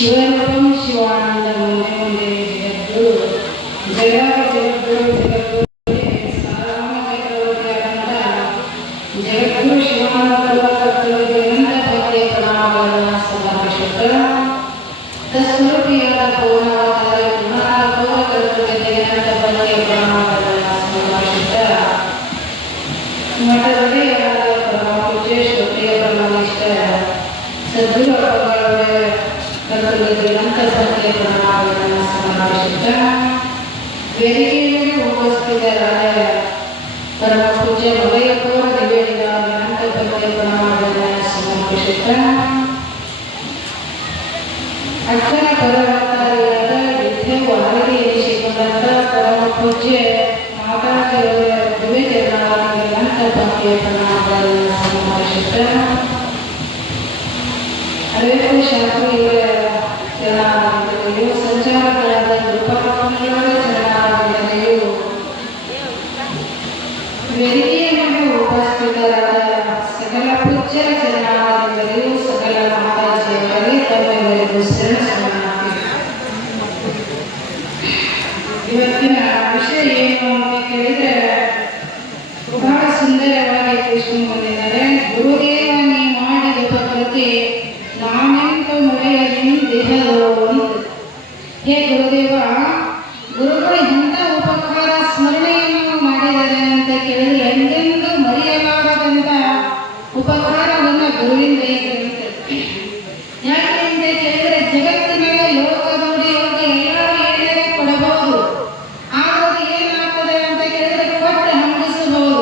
ಶಿವರೂಪಂ ಶಿವಾನಂದ ಮುಂದೆ ಮುಂದೆ ಜಗದ್ಗುರು ಜಯ ಜಗದ್ಗುರು ಜಗದ್ಗುರು ಸಾರಾಮ ಚಕ್ರವರ್ತಿಯಾದಂಥ ಜಗದ್ಗುರು ಶಿವಾನಂದ ಕರ್ತವ್ಯಕ್ಕೆ ಅನಂತ ಭಕ್ತಿಯ ಪ್ರಣಾಮಗಳನ್ನು ಸಮರ್ಪಿಸುತ್ತ ತತ್ಸ್ವರೂಪಿಯಾದ ಪೂರ್ಣವಾದ ಗುಣಾತ್ಮಕ ಕರ್ತವ್ಯಕ್ಕೆ ಅನಂತ ಭಕ್ತಿಯ ಪ್ರಣಾಮಗಳನ್ನು ಸಮರ್ಪಿಸುತ್ತ ಮಠದೊಡೆಯರಾದ ಪರಮ ಪೂಜ್ಯ ಶ್ರೋತ್ರಿಯ ಪರಮನಿಷ್ಠ ಸದ್ಗುರು ಅಪ್ಪಗಳವರ ಕರ್ತವ್ಯಕ್ಕೆ ಅನಂತ ಭಕ್ತಿಯ ಪ್ರಣಾಮಗಳನ್ನು ಸಮರ್ಪಿಸುತ್ತ ವೇದಿಕೆಯಲ್ಲಿ ಉಪಸ್ಥಿತರಾದ ಪರಮ ಪೂಜ್ಯ ಮಲಯಪ್ಪವರ ದಿವ್ಯದಿಂದ ಅನಂತ ಭಕ್ತಿಯ ಪ್ರಣಾಮಗಳನ್ನು ಸಮರ್ಪಿಸುತ್ತ ಅಕ್ಕನ ಪರವರ್ತಾರಿಯಾದ ವಿದ್ಯೆಗೂ ಆರತಿ ಎನಿಸಿಕೊಂಡಂಥ ಪರಮ ಪೂಜ್ಯ ಮಾತಾಜಿಯವರ ದಿವ್ಯ ಚರಣಗಳಿಗೆ ಅನಂತ ಭಕ್ತಿಯ ಪ್ರಣಾಮಗಳನ್ನು ಸಮರ್ಪಿಸುತ್ತ ಅರವಿಂದ ಶಾಸ್ತ್ರಿಯವರ ಚರಣಾರವಿಂದತೆಯು ಸಂಚಾರಗಳಾದ ಗುರುಪರಮಗಳ ಚರಣಾರವಿಂದತೆಯು ವೇದಿಕೆಯ ಮೇಲೆ ಉಪಸ್ಥಿತರಾದ ಸಕಲ ಪೂಜ್ಯರ ಚರಣಾರವಿಂದತೆಯು ಸಕಲ ಮಾತಾಜಿಯವರಿಗೆ ತಮ್ಮೆಲ್ಲರಿಗೂ ಶರಣಾರ್ಥಿ. ಇವತ್ತಿನ ವಿಷಯ ಏನು ಅಂತ ಕೇಳಿದರೆ ಬಹಳ ಸುಂದರವಾಗಿ ತಿಳಿಸ್ಕೊಂಡು ಬಂದಿದ್ದಾರೆ. ಗುರುದೇವ ನೀ ಮಾಡಿದ ಉಪಕೃತಿ ನಾನೆಂತೂ ಮರೆಯಲಿ ದೇಹದವರು. ಹೇ ಗುರುದೇವ, ಗುರುಗಳು ಎಂಥ ಉಪಕಾರ ಸ್ಮರಣೆಯನ್ನು ಮಾಡಿದ್ದಾರೆ ಅಂತ ಕೇಳಿದ್ರೆ ಎಂದೆಂದೂ ಮರೆಯಲಾರದಂಥ ಉಪಕಾರವನ್ನು ಗುರುವಿಂದ ಇರುತ್ತೆ. ಯಾಕೆ ಅಂತ ಕೇಳಿದರೆ ಜಗತ್ತಿನಲ್ಲಿ ಲೋಕ ನೋಡಿ ಅವ್ರಿಗೆ ಎಲ್ಲರೂ ಏನೇ ಕೊಡಬಹುದು, ಆದ್ರೆ ಏನಾಗ್ತದೆ ಅಂತ ಕೇಳಿದ್ರೆ ಕೊಟ್ಟು ಹಂಗಿಸಬಹುದು,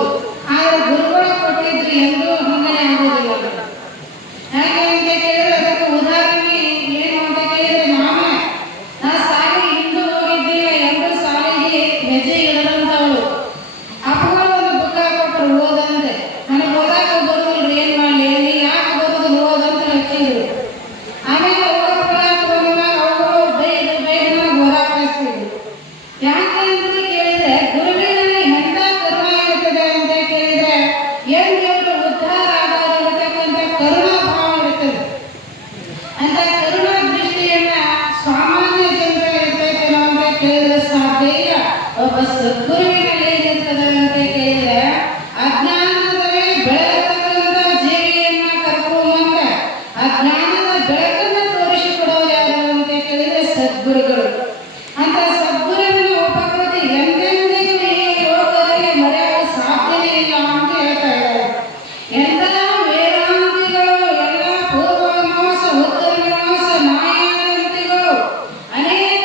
ಆದರೆ ಗುರುಗಳು ಕೊಟ್ಟಿದ್ರು ಎಂದೂ ಹಂಗನೆ ಆಗೋದಿಲ್ಲ. ಯಾಕೆ ಅಂತ ಕೇಳಿದ್ರೆ ಅದಕ್ಕೆ ಉದಾಹರಣೆ ಏನು ಅಂತ ಕೇಳಿದ್ರೆ ನಾ ಸಾಲಿ ಹಿಂದೂ ಹೋಗಿದ್ದೀವಿ, ಎರಡು ಸಾಲಿಗೆ ಹೆಜ್ಜೆ ಇಡದಂಥವಳು ಅಪ್ಪಗಳು ಒಂದು ಬುಕ್ಕ ಕೊಟ್ಟರು ಓದಂತೆ. ನನಗೆ ಓದಾಕ ಬರೋದಿಲ್ಲ, ಏನು ಮಾಡಲಿ, ನೀ ಯಾಕೆ ಬರೋದಿಲ್ಲ ಓದಂತ ಹಚ್ಚಿದ್ರು. ಆಮೇಲೆ ಓದಕ್ಕೆ ಬಂದಾಗ ಅವುಗಳು ಬೈದು ನನಗೆ ಓದಾಕ ಕಳಿಸ್ತಿದ್ರು. ಯಾಕೆ ಅಂತ ಕೇಳಿದ್ರೆ ಗುರುವಿನಲ್ಲಿ ಎಂಥ ಕರುಣ ಇರ್ತದೆ ಅಂತ ಕೇಳಿದ್ರೆ ಎಂದೇವರು ಉದ್ಧಾರ ಆಗೋದಿರತಕ್ಕಂಥ ಕರುಣಾ ಭಾವ ಇರ್ತದೆ. ಅಂತ ಕರುಣಾ ದೃಷ್ಟಿಯನ್ನ ಸಾಮಾನ್ಯ ಜನರು ಇರ್ತೈತೇನೋ ಅಂತ ಕೇಳಿದ್ರೆ ಸಾಧ್ಯ ಇಲ್ಲ. ಒಬ್ಬ ಸದ್ಗುರುವಿನಲ್ಲಿ ಏನಿರ್ತದೆ ಅಂತ ಕೇಳಿದ್ರೆ ಅಜ್ಞಾನದಲ್ಲಿ ಬೆಳಗತಕ್ಕಂಥ ಜೀವಿಯನ್ನ ಕರ್ಕೊಂಬಂದ ಅಜ್ಞಾನದ ಬೆಳಕನ್ನು ತೋರಿಸಿಕೊಡೋರು ಯಾರು ಅಂತ ಕೇಳಿದ್ರೆ ಸದ್ಗುರುಗಳು. ಅಂತ ಸದ್ಗುರುವಿನ ಉಪಕೃತಿ ಎಂದೆಂದಿಗೂ ಈ ಲೋಕದಲ್ಲಿ ಮರೆಯಲು ಸಾಧ್ಯವೇ ಇಲ್ಲ ಅಂತ ಹೇಳ್ತಾ ಇದ್ದಾರೆ. ಎಲ್ಲ ವೇದಾಂತಿಗಳು, ಎಲ್ಲ ಪೂರ್ವಮೀಮಾಂಸ, ಉತ್ತರ ಮೀಮಾಂಸ, ನ್ಯಾಯಾಂತಿಗಳು ಅನೇಕ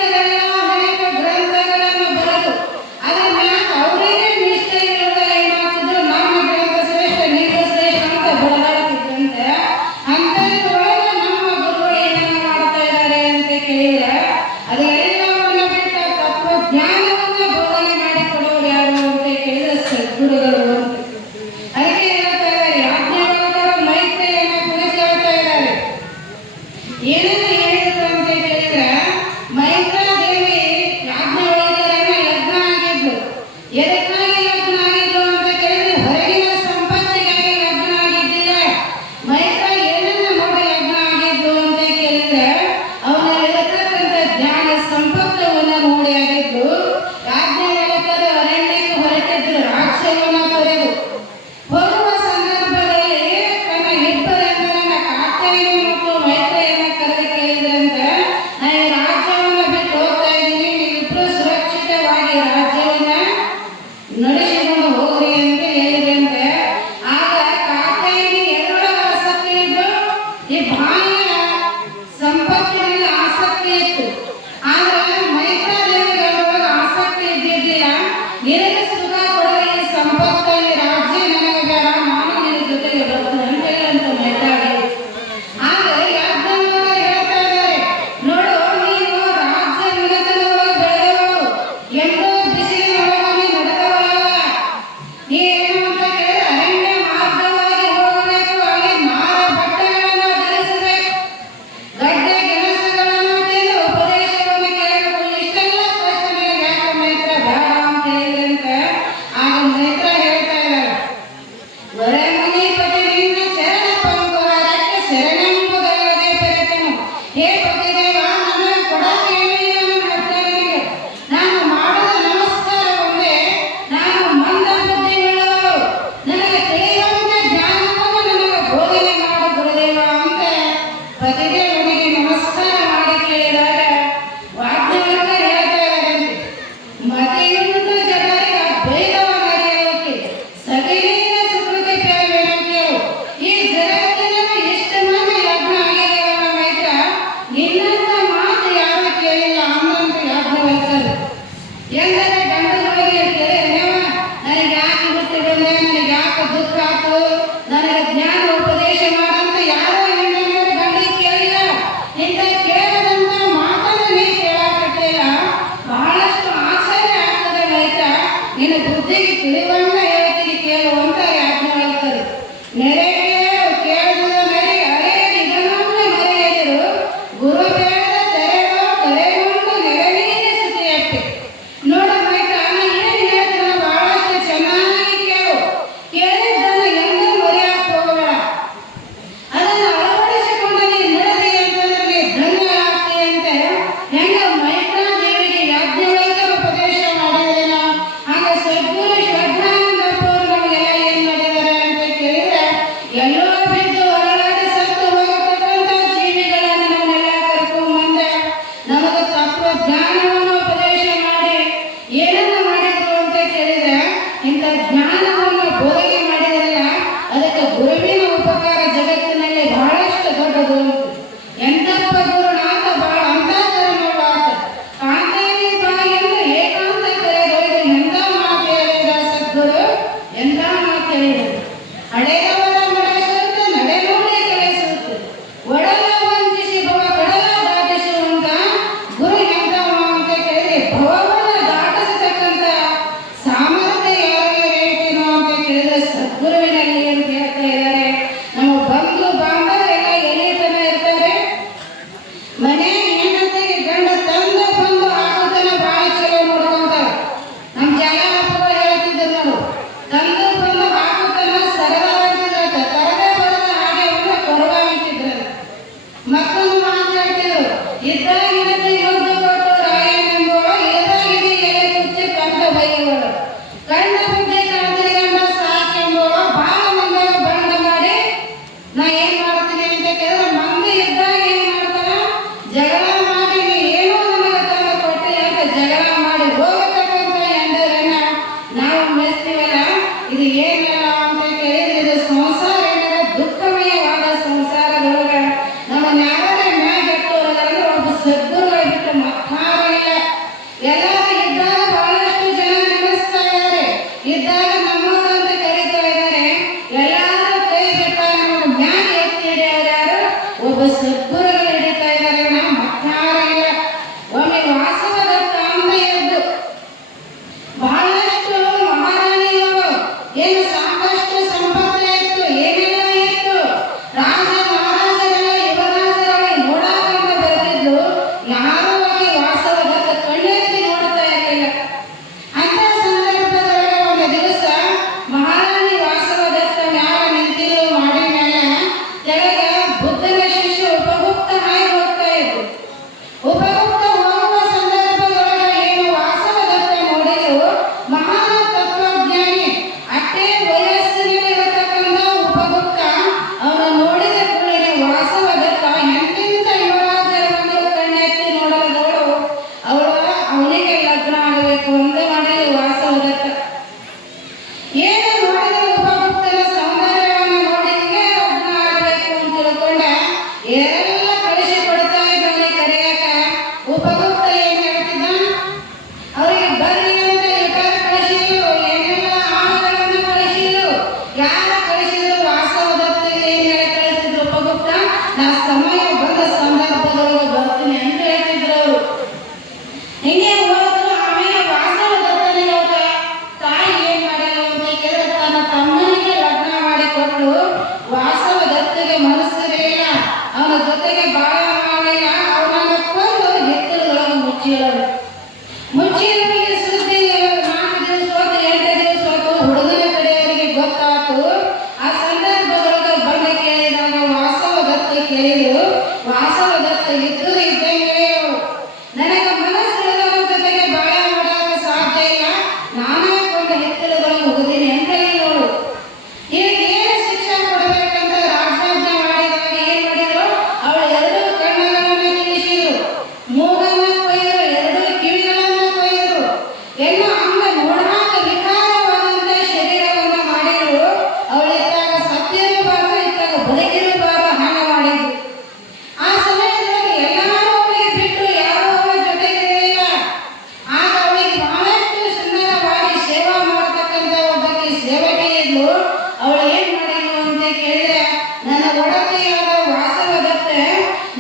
ಗ್ರಂಥಗಳನ್ನು ಬರೆದು ಅದರ ಮ್ಯಾಲ ಅವರಿಗೆ ನಿಷ್ಠೆ ಇಲ್ಲದೆ ಏನಾಗ್ತಿದ್ರು, ನಮ್ಮ ಗ್ರಂಥ ಶ್ರೇಷ್ಠ, ನೀವು ಶ್ರೇಷ್ಠ ಅಂತ ಬಡದಾಡ್ತಿದ್ರಂತೆ. ಅಂಥದ್ರೊಳಗೆ ನಮ್ಮ ಗುರುಗಳು ಏನೇನು ಮಾಡ್ತಾ ಇದ್ದಾರೆ ಅಂತ ಕೇಳಿದ್ರೆ ಅದೆಲ್ಲವನ್ನು ಬಿಟ್ಟ ತತ್ವಜ್ಞಾನವನ್ನು ಬೋಧನೆ ಮಾಡಿಕೊಡೋರು ಯಾರು ಅಂತ ಕೇಳಿದ್ರೆ ಸದ್ಗುರುಗಳು ಅಂತ. ಅದಕ್ಕೆ ಹೇಳ್ತಾ ಇದ್ದಾರೆ, ಯಾಜ್ಞವಲ್ಕ್ಯರು ಮೈತ್ರೇಯನ ಕುರಿತು ಹೇಳ್ತಾ ಇದ್ದಾರೆ. ಏನೇನು ಹೇಳಿದ್ರು ಅಂತ ಕೇಳಿದ್ರೆ ಮೈತ್ರಾದೇವಿ ಯಾಜ್ಞವಲ್ಕ್ಯರನ್ನ ಲಗ್ನ ಆಗಿದ್ರು. ಎದಕ್ಕಾಗಿ ಲಗ್ನ ಆಗಿದ್ರು ಅಂತ ಕೇಳಿದ್ರೆ ಹೊರಗಿನ ಸಂಪತ್ತಿಗಾಗಿ ಲಗ್ನ ಆಗಿದ್ದಿಲ್ಲ. ಮೈತ್ರ ಏನನ್ನ ನೋಡಿ ಲಗ್ನ ಆಗಿದ್ರು ಅಂತ ಕೇಳಿದ್ರೆ ಅವನಲ್ಲಿರತಕ್ಕಂಥ ಜ್ಞಾನ ಸಂಪತ್ತವನ್ನು ನೋಡಿ ಆಗಿದ್ರು. ಯಾಜ್ಞವಲ್ಕ್ಯರು ಅರಣ್ಯಕ್ಕೆ ಹೊರಟಿದ್ರು ರಾಜ್ಯವನ್ನ ತೊರೆದು. ಹೋಗುವ ಸಂದರ್ಭದಲ್ಲಿ ತನ್ನ ಇಬ್ಬರೆಂದರನ್ನ ಕಾತ್ಯಾಯನಿ ಮತ್ತು ಮೈತ್ರೇಯನ ಕರೆದು ಕೇಳಿದ್ರಂತೆ, ನಾ ಈ ರಾಜ್ಯವನ್ನ ಬಿಟ್ಟು ಹೋಗ್ತಾ ಇದ್ದೀನಿ, ನೀವಿಬ್ರು ಸುರಕ್ಷಿತವಾಗಿ ರಾಜ್ಯವನ್ನ ನಡೆಸಿಕೊಂಡು ಹೋಗ್ರಿ ಅಂತ ಹೇಳಿದ್ರಂತೆ. ಆಗ ಕಾತ್ಯಾಯನಿ ಎದರೊಳಗೆ ಆಸಕ್ತಿ ಇದ್ದು, ಈ ಬಾಹ್ಯ ಸಂಪತ್ತಿನಲ್ಲಿ ಆಸಕ್ತಿ ಇತ್ತು. ಆದ್ರೆ ಮೈತ್ರಾದೇವಿಗೆ ಅದರೊಳಗೆ ಆಸಕ್ತಿ ಇದ್ದಿದ್ದಿಲ್ಲ. ನಿನಗೆ ಸುಖ ಕೊಡುವ ಈ ಸಂಪತ್ತು, ಈ ರಾಜ್ಯ ನನಗೆ ಬೇಡ, ನಾನು ನಿನ್ನ ಜೊತೆಗೆ ಬರ್ತೇನೆ ಅಂತ ಹೇಳಂತ ಮೈತ್ರಾದೇವಿ. ಆಗ ಯಾಜ್ಞವಲ್ಕ್ಯರು ಹೇಳ್ತಾ ಇದ್ದಾರೆ, ನೋಡು, ನೀನು ರಾಜ್ಯ ನಿಲಯದೊಳಗೆ ಬೆಳೆದವಳು, ಎಂದೂ ಬಿಸಿಲಿನ ಒಳಗೆ ನಡೆದವಳಲ್ಲ. ನೀನು ಅಂತ ಕೇಳಿದ್ರೆ ಅರಣ್ಯ ಮಾರ್ಗವಾಗಿ ಹೋಗಬೇಕು, ಅಲ್ಲಿ ನಾರ ಬಟ್ಟೆಗಳನ್ನು ಧರಿಸಬೇಕು, ಗಡ್ಡೆ ಗೆಣಸುಗಳನ್ನು ತಿಂದು ಉಪದೇಶವನ್ನು ಕೇಳಬೇಕು. ಇಷ್ಟೆಲ್ಲ ಕಷ್ಟ ನನಗೆ ಯಾಕೆ ಮೈತ್ರ ಬೇಡ ಅಂತ ಹೇಳಿದ್ರಂತೆ. ಆಗ ಮೈತ್ರ ಹೇಳ್ತಾ ಇದ್ದಾರೆ, ವರಮುನಿಪತಿ ನಿನ್ನ ಚರಣ ಪಂಕುಹಾರಕ್ಕೆ ಶರಣೆಂಬುದಲ್ಲದೆ ಪೆರೆತನು. ಹೇ ಪತಿದೇವ, ದುಃಖ ಆತು, ನನಗೆ ಜ್ಞಾನ ಉಪದೇಶ ಮಾಡಂತ ಯಾರೋ ಹೆಣ್ಣು ಗಂಡಿ ಕೇಳಿಲ್ಲ. ಇಂಥ ಕೇಳದಂತ ಮಾತನ್ನ ನೀ ಕೇಳಾಕತ್ತಿಲ್ಲ. ಬಹಳಷ್ಟು ಆಶ್ಚರ್ಯ ಆಗ್ತದೆ ರೈತ. ನಿನ್ನ ಬುದ್ಧಿಗೆ ತಿಳಿವಂತ ಹೇಳ್ತೀನಿ ಕೇಳುವಂತ ಯಾಜ್ಞೆ ಹೇಳ್ತಾರೆ. ನೆರೆ ಕೇಳುವುದ ನೆರೆ ಅರೆಯದಿ ಇದನ್ನೊಮ್ಮೆ ಮರೆಯದಿರು. ಗುರು ಬೇಡದ ತೆರೆದೋ ಕರೆಗೊಂಡು ನೆರವಿಗೆ ಸುತಿಯಪ್ಪೆ. ನೋಡ ರೈತ, ನಾನು ಏನು ಹೇಳ್ತಾನ ಬಹಳಷ್ಟು ಚೆನ್ನಾಗಿ ಕೇಳು. ಕೇಳಿದ್ದನ್ನು ಎಂದೂ ಮರೆಯಕ್ಕೆ ಹೋಗಬೇಡ. ಅದನ್ನು ಅಳವಡಿಸಿಕೊಂಡು ನೀನು ನಡೆದಿ ಅಂತಂದ್ರೆ ನೀ ಧನ್ಯ ಆಗ್ತಿ ಅಂತ ಹೆಂಗ ಮೈತ್ರಾ ದೇವಿಗೆ ಯಾಜ್ಞವಲ್ಕ್ಯ ಉಪದೇಶ ಮಾಡಿದೇನ, ಹಾಗ ಸದ್ಗುರು ಶ್ರದ್ಧಾನಂದಪ್ಪ ಅವರು ನಮಗೆಲ್ಲ ಏನ್ ಮಾಡಿದ್ದಾರೆ ಅಂತ ಕೇಳಿದ್ರೆ, ಎಲ್ಲೋ ಬಿದ್ದು ಹೊರಗಡೆ ಸತ್ತು ಹೋಗತಕ್ಕಂಥ ಜೀವಿಗಳನ್ನು ನಮ್ಮನ್ನೆಲ್ಲ ಕರ್ಕೊಂಡ್ಬಂದೆ ನಮಗೆ ತತ್ವ ಜ್ಞಾನವನ್ನು ಉಪದೇಶ ಮಾಡಿ ಏನನ್ನ ಮಾಡಿದ್ರು ಅಂತ ಕೇಳಿದ್ರೆ, ಇಂಥ ಜ್ಞಾನವನ್ನು ಬೋಧನೆ ಮಾಡಿದ್ರಲ್ಲ, ಅದಕ್ಕೆ ಗುರುವಿನ ಉಪಕಾರ ಜಗತ್ತಿನಲ್ಲಿ ಬಹಳಷ್ಟು ದೊಡ್ಡದು. ಎಂತಪ್ಪ ಗುರುನಾಥ ಬಹಳ ಅಂತಃಕರಣವಾತ ಕಾಂತೇರಿ ಬಾಯಿಯನ್ನು ಏಕಾಂತ ಕರೆದೊಯ್ದು ಎಂತ ಮಾತು ಹೇಳಿದ ಸದ್ಗುರು, ಎಂತ ಮಾತು ಹೇಳಿದರು. ಹಡೆದವರ ನಡೆಸುತ್ತ ನಡೆ ನೋಡಿ ಕಳಿಸುತ್ತೆ, ಒಡಲ ವಂಚಿಸಿ ಭವ ಕಡಲ ದಾಟಿಸುವಂತ ಗುರು ಎಂತವ ಅಂತ ಕೇಳಿದ್ರೆ, ಭವವನ್ನು ದಾಟಿಸತಕ್ಕಂಥ ಸಾಮರ್ಥ್ಯ ಯಾರಿಗೆ ರೇಟೇನೋ ಅಂತ ಕೇಳಿದ್ರೆ ಸದ್ಗುರುವಿನಲ್ಲಿ ಅಂತ ಹೇಳ್ತಾ ಇದ್ದಾರೆ. ನಮ್ಮ ಬಂಧು ಬಾಂಧವರೆಲ್ಲ ಎಲ್ಲಿ ತನ ಇರ್ತಾರೆ, ಮನೆ ಹೆಂಡತಿಗೆ ಗಂಡ ತಂದು ಬಂದು ಆಗುತ್ತನ ಬಾಯಿ ಚಲೋ ನೋಡ್ಕೊಂತಾರೆ. ನಮ್ಮ ಜಗಪ್ಪಗಳು ಹೇಳ್ತಿದ್ರು ನೋಡು, ತಂದು ಬಂದು ಹಾಕುತ್ತನ ಸರಳ ಅಂತಿದ್ರತ್ತ, ತರದೆ ಬರದ ಹಾಗೆ ಒಂದು ಕೊರವ ಅಂತಿದ್ರು. ಮತ್ತೊಂದು ಮಾತು ಹೇಳ್ತಿದ್ರು, ಇದ್ದಾಗ ಹೆಂಡತಿ ಮುದ್ದು ಕೊಟ್ಟು ರಾಯನೆಂಬುವ, ಇಲ್ಲದಾಗಿದೆ ಎಲೆ ಕುಚ್ಚಿ ಕಂಠ ಬೈಯುವಳು, ಕಂಡ ಬುದ್ಧಿ ಕಳೆದಿರಿಗಂಡ ಸಾಕೆಂಬುವ, ಬಾಳ ಮಂದಾಗ ಬಂಡ ಮಾಡಿ ನಾ ಏನ್ ಮಾಡ್ತೀನಿ ಅಂತ ಕೇಳಿದ್ರೆ, ಮಂದಿ ಇದ್ದಾಗ ಏನ್ ಮಾಡ್ತಾನ, ಜಗಳ ಮಾಡಿ ನೀ ಏನೋ ನನಗೆ ತಂದು ಕೊಟ್ಟಿ ಅಂತ ಜಗಳ ಮಾಡಿ ಹೋಗತಕ್ಕಂಥ ಎಂದರನ್ನ ನಾವು ಮೆಚ್ತೀವಲ್ಲ. ಇದು ಏನಲ್ಲ ಅಂತ ಕೇಳಿದ್ರೆ, ಇದು ಸಂಸಾರ ಏನಲ್ಲ, ದುಃಖಮಯವಾದ ಸಂಸಾರದೊಳಗ ನಮ್ಮ ನ್ಯಾಯದ ಮ್ಯಾಗೆಟ್ಟೋದಂದ್ರೆ ಒಬ್ಬ ಸದ್ಗುರುಗಳು ಬಿಟ್ಟು ಮತ್ತಾರು ಇಲ್ಲ. ಎಲ್ಲರೂ ಇದ್ದಾಗ ಬಹಳಷ್ಟು ಜನ ನೆನೆಸ್ತಾ ಇದ್ದಾರೆ, ಇದ್ದಾಗ ನಮ್ಮವರು ಅಂತ ಕರೀತಾ ಇದ್ದಾರೆ. ಎಲ್ಲರೂ ಕೈ ಬಿಟ್ಟಾಗ ನಮ್ಮ ಮ್ಯಾಗ ಎತ್ತಿ ಹಿಡಿಯೋರು ಯಾರು, ಒಬ್ಬ ಸದ್ಗುರುಗಳು ಹಿಡಿತಾ ಇದ್ದಾರೆ, ನಾವು ಮತ್ತಾರು ಇಲ್ಲ. ಒಮ್ಮೆ ವಾಸವದತ್ತ ಅಂತ ಎದ್ದು ಬಹಳಷ್ಟು ಮಹಾರಾಣಿಯವರು ಏನು ಸಾಕಷ್ಟು ಸಂಪತ್ತು ಇತ್ತು, ಏನೆಲ್ಲ ಇತ್ತು, ರಾಜ ಮಹಾರಾಜರೆಲ್ಲ ಯುವರಾಜರಲ್ಲಿ ನೋಡಾಕಂತ ಬರ್ತಿದ್ರು. ಯಾರೂ ಆಗಿ ವಾಸವದತ್ತ ಕಣ್ಣೆತ್ತಿ ನೋಡ್ತಾ ಇರಲಿಲ್ಲ. ಅಂತ ಸಂದರ್ಭದೊಳಗೆ ಒಂದು ದಿವಸ ಮಹಾರಾಣಿ ವಾಸವದತ್ತ ಮ್ಯಾಲ ನಿಂತಿರು ಮಾಡಿ ಮೇಲೆ ತೆಳಗ ಬುದ್ಧನ ಶಿಷ್ಯ ಉಪಗುಪ್ತ ಹಾಯಿ ಹೋಗ್ತಾ ಇದ್ರು. ಉಪಗುಪ್ತ ಹೋಗುವ ಸಂದರ್ಭದೊಳಗೆ ಏನು ವಾಸವದತ್ತ ನೋಡಿದ್ರು, ಮಹಾ ತತ್ವಜ್ಞಾನಿ ಅಷ್ಟೇ ವಯಸ್ಸಿನಲ್ಲಿರತಕ್ಕಂಥ ಉಪಗುಪ್ತ ಅವನು ನೋಡಿದ ಕೂಡಲೇ ವಾಸವದತ್ತ ಎಂತೆಂಥ ಯುವರಾಜರ ಒಂದು ಕಣ್ಣೆತ್ತಿ ನೋಡದವಳು ಅವನಿಗೆ ಲಗ್ನ ಆಗಬೇಕು ಅಂತ ಮಾಡಿದ ವಾಸವದತ್ತ. ಏನು ನೋಡಿದ ಉಪಗುಪ್ತನ ಸೌಂದರ್ಯವನ್ನು ನೋಡಿದ್ರೆ ಲಗ್ನ ಆಗಬೇಕು ಅಂತ ತಿಳ್ಕೊಂಡ ಎಲ್ಲ ಕಳಿಸಿ ಕೊಡ್ತಾ ಇದ್ದವನಿಗೆ ಕರೆಯಾಕ. ಉಪಗುಪ್ತ ಏನ್ ಹೇಳ್ತಿದ್ದ, ಅವರಿಗೆ ಬರ್ರಿ ಅಂತ ಇತರ ಕಳಿಸಿದ್ರು, ಏನೆಲ್ಲ ಆಳುಗಳನ್ನು ಕಳಿಸಿದ್ರು, ಯಾರ ಕಳಿಸಿದ್ರು, ವಾಸವದತ್ತಿಗೆ ಏನ್ ಹೇಳಿ ಕಳಿಸಿದ್ರು ಉಪಗುಪ್ತ, ನಾ ಸಮಯ ಬಂದ ಸಂದರ್ಭದೊಳಗೆ ಬರ್ತೀನಿ ಅಂತ ಹೇಳ್ತಿದ್ರು ಅವರು. ಹಿಂಗೆ ಹೋದ್ರು. ಆಮೇಲೆ ವಾಸವದತ್ತನಿಗೆ ಅವ್ರ ತಾಯಿ ಏನ್ ಮಾಡಿದ್ರು ಅಂತ ಕೇಳಿದ್ರೆ, ತನ್ನ ತಮ್ಮನಿಗೆ ಲಗ್ನ ಮಾಡಿ ಕೊಟ್ಟು ವಾಸವದತ್ತಿಗೆ ಮನಸ್ಸಿರಲಿಲ್ಲ, ಅವನ ಜೊತೆಗೆ ಬಾಳ ಮಾಡಲಿಲ್ಲ, ಅವನನ್ನ ಕೊಂದು ಹಿತ್ತಲೊಳಗೆ ಮುಚ್ಚಿಡೋರು. ಮುಚ್ಚಿದವರಿಗೆ ಸುದ್ದಿ 4 ದಿವಸ ಹೊತ್ತು 8 ದಿವಸ ಹೊತ್ತು ಹುಡುಗನ ಕಡೆಯವರಿಗೆ ಗೊತ್ತಾತು. ಆ ಸಂದರ್ಭದೊಳಗೆ ಬಂದು ಕೇಳಿದಾಗ ವಾಸವದತ್ತ ಕೇಳಿದ್ರು, ವಾಸವದತ್ತ ಇದ್ದುದು ಇದ್ದಂಗೆ ನನಗೆ ಮನಸ್ಸಿಲ್ಲದವರ ಜೊತೆಗೆ ಬಾಳ ಮಾಡಕ್ಕೆ ಸಾಧ್ಯ ಇಲ್ಲ, ನಾನೇ ಕೊಂದು ಹಿತ್ತಲದೊಳಗೆ ಹೋಗುದೀನಿ ಅಂತ ಹೇಳಿದವಳು. ಈಗ ಏನು ಶಿಕ್ಷೆ ಕೊಡಬೇಕಂತ ರಾಜಾಜ್ಞೆ ಮಾಡಿದಾಗ ಏನ್ ಮಾಡಿದ್ರು, ಅವಳು 2 ಕಣ್ಣುಗಳನ್ನು ಕಿಳಿಸಿದ್ರು, ಮೂಗನ್ನ ಕೊಯ್ದರು, 2 ಕಿವಿಗಳನ್ನ ಕೊಯ್ದರು, ಎಲ್ಲ ಅಂಗ ನೋಡಾಕ ವಿಕಾರವಾದಂತ ಶರೀರವನ್ನ ಮಾಡಿದ್ರು. ಅವಳು ಇದ್ದಾಗ ಸತ್ಯರೂಬಾರದು, ಇದ್ದಾಗ ಬದುಕಿರಬಾರದು ಹಾಗೆ ಮಾಡಿದ್ರು. ಆ ಸಮಯದಲ್ಲಿ ಎಲ್ಲರೂ ಅವಳಿಗೆ ಬಿಟ್ಟು ಯಾರೋ ಅವಳ ಜೊತೆಗಿರಲಿಲ್ಲ. ಆಗ ಅವಳಿಗೆ ಬಹಳಷ್ಟು ಸುಂದರವಾಗಿ ಸೇವಾ ಮಾಡತಕ್ಕಂಥ ಒಬ್ಬಕ್ಕೆ ಸೇವಕಿ ಇದ್ಲು. ಅವಳು ಏನ್ ಮಾಡಿದ್ಲು ಅಂತ ಕೇಳಿದ್ರೆ, ನನ್ನ ಒಡತಿಯಾದ ವಾಸವದತ್ತೆ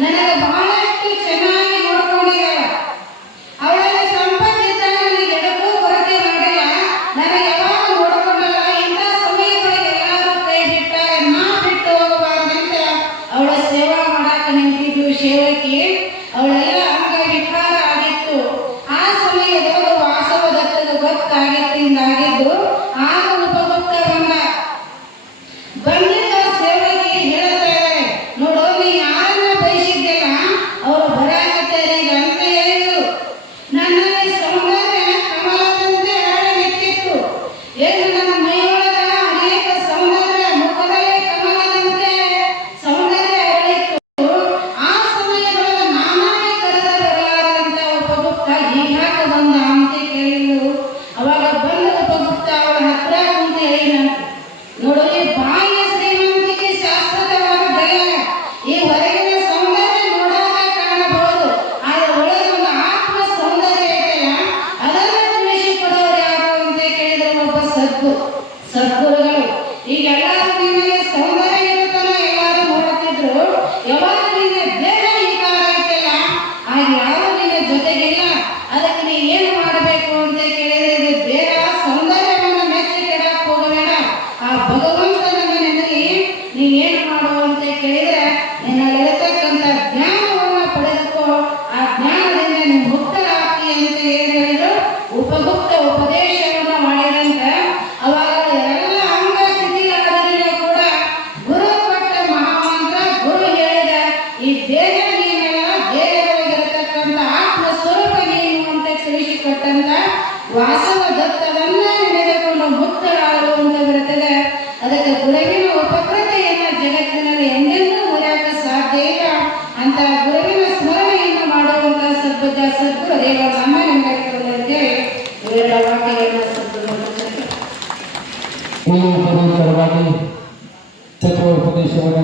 ನನಗೆ ಬಹಳಷ್ಟು ಚೆನ್ನಾಗಿ ನೋಡ್ಕೊಂಡಿದ್ದಾಳ. ಅವಳಲ್ಲಿ ಸಂಪತ್ತಿದ್ದಾಗ ನನಗೆ ಎಡಕ್ಕೂ ಕೊರತೆ ಮಾಡಿಲ್ಲ. ನನಗೆ ಯಾವಾಗ ನೋಡ್ಕೊಂಡಲ್ಲ. ಇಂಥ ಸಮಯದಲ್ಲಿ ಎಲ್ಲರೂ ಕೈ ಬಿಟ್ಟಾಗ ನಾ ಬಿಟ್ಟು ಹೋಗಬಾರ್ದಂತ ಅವಳ ಸೇವಾ ಮಾಡಾಕ ನಿಂತಿದ್ದು ಸೇವಕಿ. ಅವಳೆಲ್ಲ ಅಂಗವಿಕಾರ ಆಗಿತ್ತು. ಆ ಸಮಯದೊಳಗೆ ವಾಸವದತ್ತಗೆ ಗೊತ್ತಾಗಿದ್ದು ಆಗ ಉಪಗುಪ್ತ ಬಂದಿದ್ದ ಸೇವಕಿ ಹೇಳ್ತಾ ಇದ್ದಾರೆ, ನೋಡು ನೀ ಯಾರನ್ನ ಬಯಸಿದ್ದೆಲ್ಲ ಅವರು ಬರಾಕತ್ತಾರೆ ಈಗ ಅಂತ ಹೇಳಿದ್ರು. ನನ್ನಲ್ಲಿ ಸೌಂದರ್ಯ ಕಮಲದಂತೆ ಹರಡಿತ್ತು. ಏನು ನನ್ನ ಮೈಯೊಳಗ ಅನೇಕ ಸೌಂದರ್ಯ, ಮುಖದಲ್ಲಿ ಕಮಲದಂತೆ ಸೌಂದರ್ಯ ಹರಡಿತ್ತು. ಆ ಸಮಯದೊಳಗೆ ನಾನಾಗಿ ಕರೆದ ಬರಲಾರಂತ ಉಪಗುಪ್ತ ಹೀಗ್ಯಾಕ ಬಂದ ಅಂತ ಕೇಳಿದ್ರು. ಅವಾಗ ಬಂದ ಉಪಗುಪ್ತ ಅವಳ ಹತ್ರ ಅಂತ ಹೇಳಿದ, ನೋಡು ಈ ಬಾಯಿಯ ಶ್ರೀಮಂತಿಕೆ ಶಾಶ್ವತವಾದ ದಯ. ಈ ಹೊರಗಿನ ಸೌಂದರ್ಯ ನೋಡಾಕ ಕಾಣಬಹುದು, ಆದ್ರೆ ಒಳಗೆ ಒಂದು ಆತ್ಮ ಸೌಂದರ್ಯ ಐತಲ್ಲ, ಅದನ್ನು ತಿಳಿಸಿಕೊಡೋರು ಯಾರು ಅಂತ ಕೇಳಿದ್ರು ಒಬ್ಬ ಸದ್ಗುರುಗಳು. ಈಗ ಎಲ್ಲರೂ ನಿಮಗೆ ಸೌಂದರ್ಯ ಇರುತ್ತಲ್ಲ ಎಲ್ಲರೂ ನೋಡುತ್ತಿದ್ರು, ಯಾವಾಗ ನಿನ್ನ ದೇಹ ವಿಕಾರ ಐತಲ್ಲ ಆಗ ಯಾರು ನಿನ್ನ ಜೊತೆಗಿಲ್ಲ. ಅದಕ್ಕೆ ನೀ ಏನು ಮಾಡಬೇಕು ಅಂತ ಕೇಳಿದ್ರೆ, ಇದು ದೇಹ ಸೌಂದರ್ಯವನ್ನು ಮೆಚ್ಚಿ ಕೆಡಕ್ಕೆ ಹೋಗಬೇಡ. ಆ ಭಗವಂತನನ್ನು ನೆನಪಿ ನೀನೇನು ಮಾಡು ಅಂತ ಕೇಳಿದ್ರೆ, ನಿನ್ನಲ್ಲಿರತಕ್ಕಂಥ ಜ್ಞಾನವನ್ನು ಪಡೆದುಕೋ. ಆ ಜ್ಞಾನದಿಂದ ನೀನು ಮುಕ್ತರಾಗ್ತಿ ಅಂತ ಏನು ಹೇಳಿದ್ರು. ಉಪಗುಪ್ತ ಉಪದೇಶವನ್ನು ಮಾಡಿದಂತ ಅವಾಗ ಎಲ್ಲ ಅಂಗ ಶಿಥಿಲಾದರೂ ಕೂಡ ಗುರು ಕೊಟ್ಟ ಮಹಾಮಂತ್ರ, ಗುರು ಹೇಳಿದ ಈ ದೇಹ ನೀನೆಲ್ಲ, ದೇಹದೊಳಗಿರತಕ್ಕಂಥ ಆತ್ಮ ಸ್ವರೂಪ ನೀನು ಅಂತ ತಿಳಿಸಿಕೊಟ್ಟಂತ ವಾಸವದತ್ತವನ್ನ ನೆನೆದುಕೊಂಡು ಮುಕ್ತರಾಗಲು ಅಂತ ಬರುತ್ತದೆ. ಅದಕ್ಕೆ ಗುರುವಿನ ಉಪಕೃತೆಯನ್ನು ಜಗತ್ತಿನಲ್ಲಿ ಎಂದೆಂದೂ ಮುರಿಯಕ ಸಾಧ್ಯ ಇಲ್ಲ. ಅಂತ ಗುರುವಿನ ಸ್ಮರಣೆಯನ್ನು ಮಾಡುವಂತ ಸದ್ಬುದ್ಧ ಸದ್ಗುರು ದೇವರ ನಮ್ಮ ನಿಮಗೆ ಇವೆರಡ ವಾಕ್ಯಗಳನ್ನ ಇಲ್ಲಿ ಉಪದೇಶವಾಗಿ ತತ್ವ ಉಪದೇಶವನ್ನು